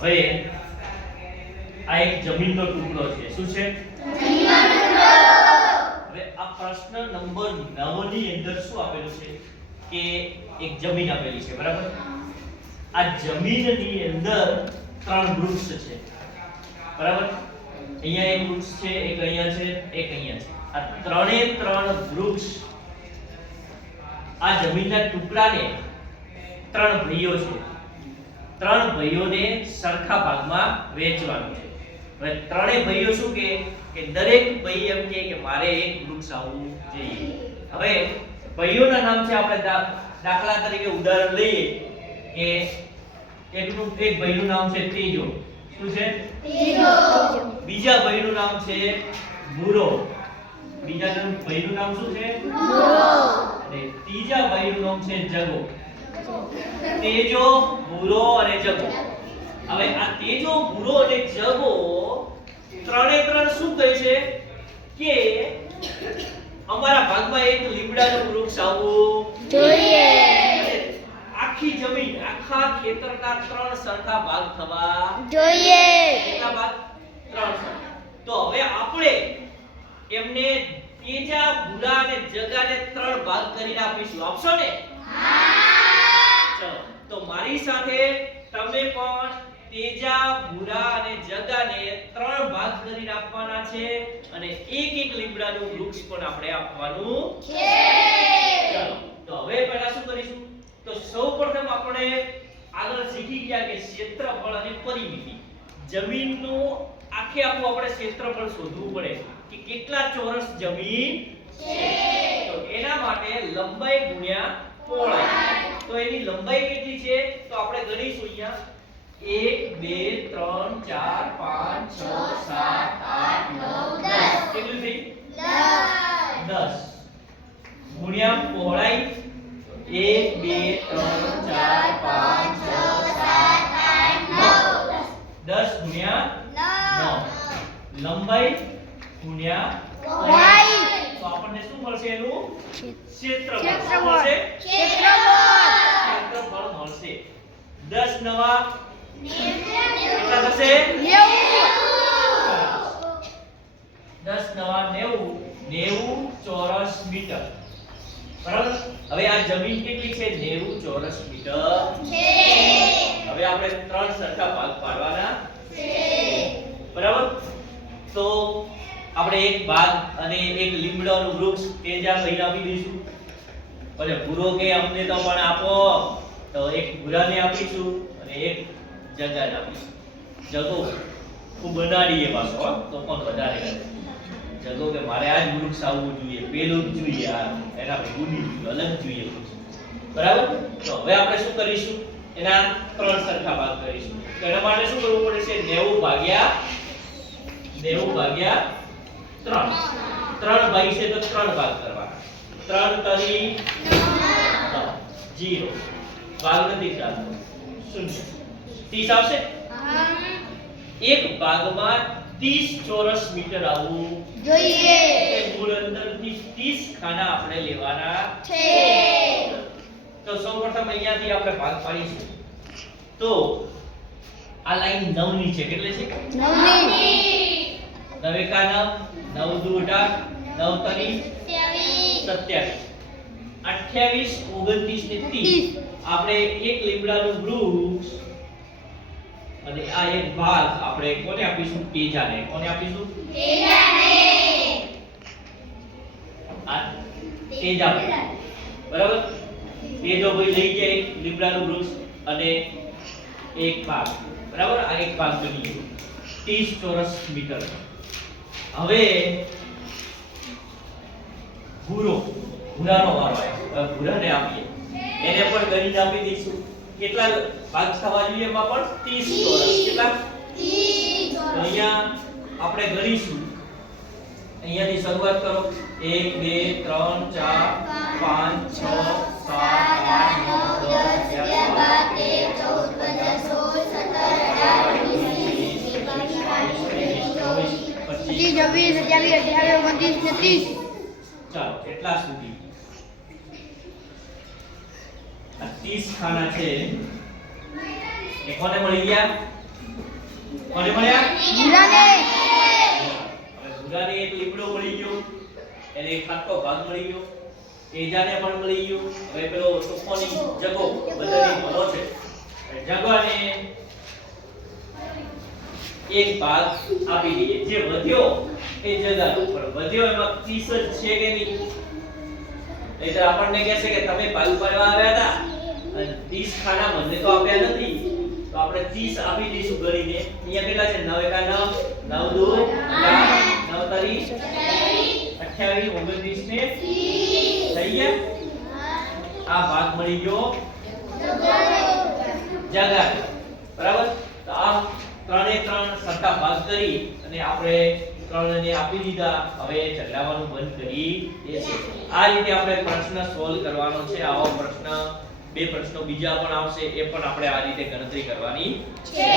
હવે આ એક જમીનનો ટુકડો છે. શું છે? હવે આ પ્રશ્ન નંબર 9 ની અંદર શું આપેલું છે કે એક જમીન આપેલી છે, બરાબર? આ જમીનની અંદર 3 વૃક્ષ છે, બરાબર? અહીંયા એક વૃક્ષ છે, એક અહીંયા છે, એક અહીંયા છે. આ ત્રણે 3 વૃક્ષ આ જમીનના ટુકડાને 3 ભાઈઓ છે. 3 ભાઈઓને સરખા ભાગમાં વહેંચવાનું છે. હવે ત્રણેય ભાઈઓ શું કે દરેક ભાઈ એમ કે મારે એક વૃક્ષ આવવું જોઈએ. હવે ભાઈઓના નામ છે, આપણે દાખલા તરીકે ઉદાહરણ લઈએ કે એક ભાઈનું નામ છે તેજો. શું છે? તેજો. બીજા ભાઈનું નામ છે ભૂરો. બીજા ભાઈનું નામ શું છે? ભૂરો. અને ત્રીજા ભાઈનું નામ છે જગો. તેજો, ભૂરો અને જગો. હવે આ તેજો, ભૂરો અને જગો ત્રણે 3 શું કહે છે કે અમારા ભાગમાં એક લીમડાનું વૃક્ષ આવવું જોઈએ. આખી જમીન, આખા ખેતરના 3 સરખા ભાગ થવા જોઈએ. કેટલા ભાગ? 3 સરખા. તો હવે આપણે એમને તેજા, ભૂરા અને જગાને 3 ભાગ કરીને આપીશું. આપશો ને? હા. ચલો તો મારી સાથે તમે પણ તેજા, ભૂરા અને જગાને 3 ભાગ કરીને આપવાના છે અને એક લીમડાનું વૃક્ષ પણ આપણે આપવાનું છે. ચલો તો હવે પહેલા શું કરીશું? તો સૌપ્રથમ આપણે આગળ શીખી ગયા કે ક્ષેત્રફળ અને પરિમિતિ. જમીનનું આખે આખું આપણે ક્ષેત્રફળ શોધવું પડે કે કેટલા ચોરસ જમીન છે. તો એના માટે લંબાઈ ગુણ્યા પહોળાઈ. તો એની લંબાઈ કેટલી છે? તો આપણે ગણીશું અહીંયા 1 2 3 4 5 6 7 8 9 10. કેટલું થઈ? 10. ગુણ્યા પહોળાઈ 1 2 3 4 5 6 7 8 9 10 ગુણ્યા 9. લંબાઈ ગુણ્યા પહોળાઈ. તો આપણને શું મળશે? એનું ક્ષેત્રફળ મળશે. ક્ષેત્રફળ મળશે. 10 નવા કેટલા થશે? 90. 10 નવા 90 ચોરસ મીટર. બરાબર? હવે આ જમીન કેટલી છે? 90 ચોરસ મીટર છે. હવે આપણે 3 સરખા ભાગ પાડવાના છે. બરાબર? તો આપણે એક ભાગ અને એક લીમડાનું વૃક્ષ તેજા ભાઈને આપી દઈશું. પછી ભૂરો કે અમને તો પણ આપો, તો એક ભૂરાને આપીશું અને એક જગાને આપીશું. જગો ખૂબ બનાડીએ પાછો, તો પણ વધારે કરે. જગો કે મારે આ જ વૃક્ષ આવવું જોઈએ, પેલું જ જોઈએ, આ એના ભેગું અલગ જોઈએ. બરાબર? તો હવે આપણે શું કરીશું? એના 3 સરખા ભાગ કરીશું. તો એના માટે શું કરવું પડશે? 90 ભાગ્યા 3. 3 ભાઈ છે તો 3 ભાગ કરવાના. 3 તરી 0. ભાગ નથી ચાલતો. 0. 30 આવશે? એક ભાગમાં 30 ચોરસ મીટર આવવું જોઈએ. કે મૂળ અંદરથી 30 ખાના આપણે લેવાના છે. તો સૌપ્રથમ અહીંયાથી આપણે ભાગ પાડીશું. તો આ લાઈન 9 ની છે. કેટલી છે? 9 ની. 9 એકા 9, 9 દુ 18, 9 તરી 27. 28, 29 ને 30. આપણે એક લીમડાનું વૃક્ષ અને આ એક ભાગ આપણે કોને આપીશું? તેજાને. કોને આપીશું? તેજાને. આ તેજા ભાઈ. બરાબર? તેજો ભાઈ લઈ જાય એક લીમડાનું વૃક્ષ અને એક ભાગ. બરાબર? આ એક ભાગ બની ગયો 30 ચોરસ મીટર. હવે ભૂરાનો વારો આવ્યો. ભૂરાને આપીએ. એને પણ ગણીને આપી દઈશું. કેટલા ભાગ થવા જોઈએ? એમાં પણ 30 ચોરસ. કેટલા? 30 ચોરસ. અહીંયા આપણે ગણીશું. અહીંયાથી શરૂઆત કરો. 1 2 3 4 5 6 ચાલો એટલા સુધી. આ 30 ખાના છે એ કોને મળી ગયા? કોને મળ્યા? ભૂરાને. હવે ભૂરાને એક લીમડો મળી ગયો, એને એક ખાટો ભાગ મળી ગયો, તેજાને પણ મળી ગયો. હવે પેલો ટોપોની જગો બધાની ભલો છે, જગોને એક ભાગ આપી દઈએ. જે વધ્યો એ જગાનો, પણ વધ્યો એમાં 30 જ છે કે નહીં? એટલે આપણને કહે છે કે તમે ભાગ પાડવા આવ્યા હતા અને 30 ખાના મને તો આપ્યા નથી, તો આપણે 30 આપી દઈશું ગણીને. અહીંયા કેટલા છે? 9 1 9, 9 2 4, 9 તારીખ 28 29 ને 30 થઈ ગયા. આ ભાગ મળી ગયો જગાને, બરાબર? તો આ ત્રણે ત્રણ સરખા ભાગ કરી અને આપણે ત્રણને આપી દીધા. હવે ચલાવવાનું બંધ કરી દેશું. આ રીતે આપણે પ્રશ્ન સોલ્વ કરવાનો છે. આવો પ્રશ્ન, બે પ્રશ્નો બીજા પણ આવશે, એ પણ આપણે આ રીતે ગણતરી કરવાની છે.